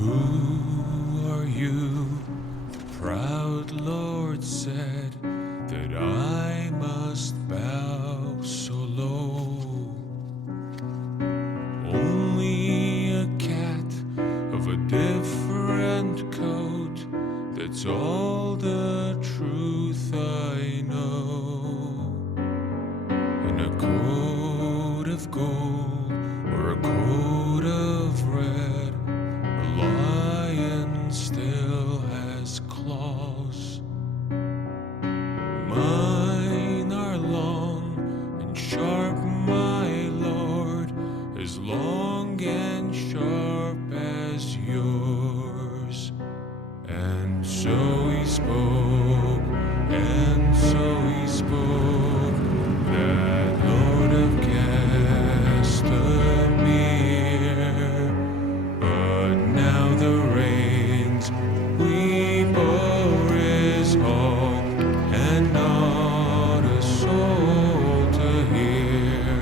Who are you? The proud Lord said that I must bow so low. Only a cat of a different coat, that's all the truth I know. In a coat of gold or a coat of red, a lion still has claws. Mine are long and sharp, my lord, as long and sharp as yours. And so he spoke, and so he spoke, that Lord of Castamere. But now the rains weep o'er his hall, and not a soul to hear.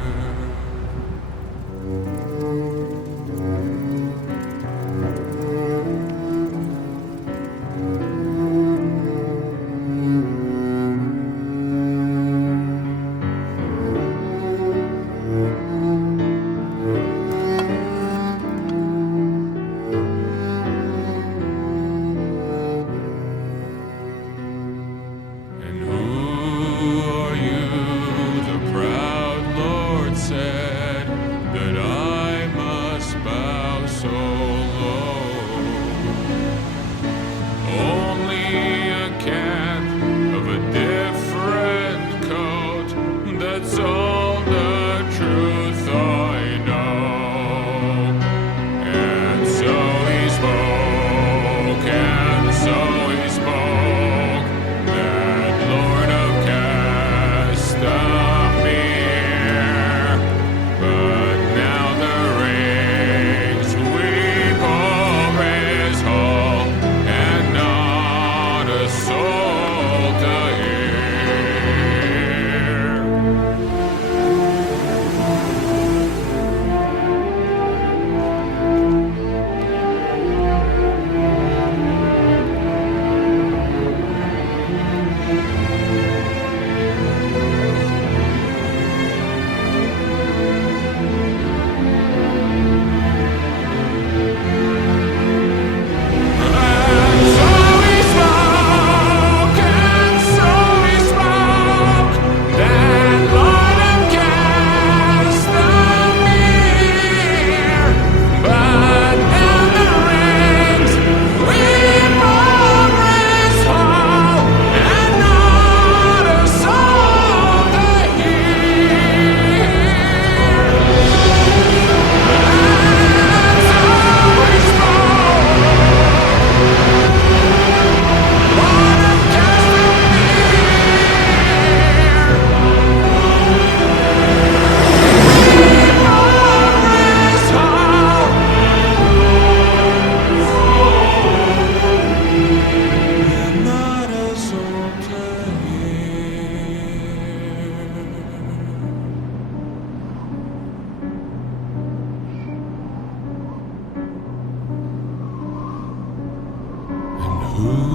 And who are you? The proud Lord said that I must bow so low. Only a cat of a different coat, that's all the truth I know. And so he spoke, and so he spoke, that Lord of Castamere. But now the rains weep over his hall, and not a soul to hear. Who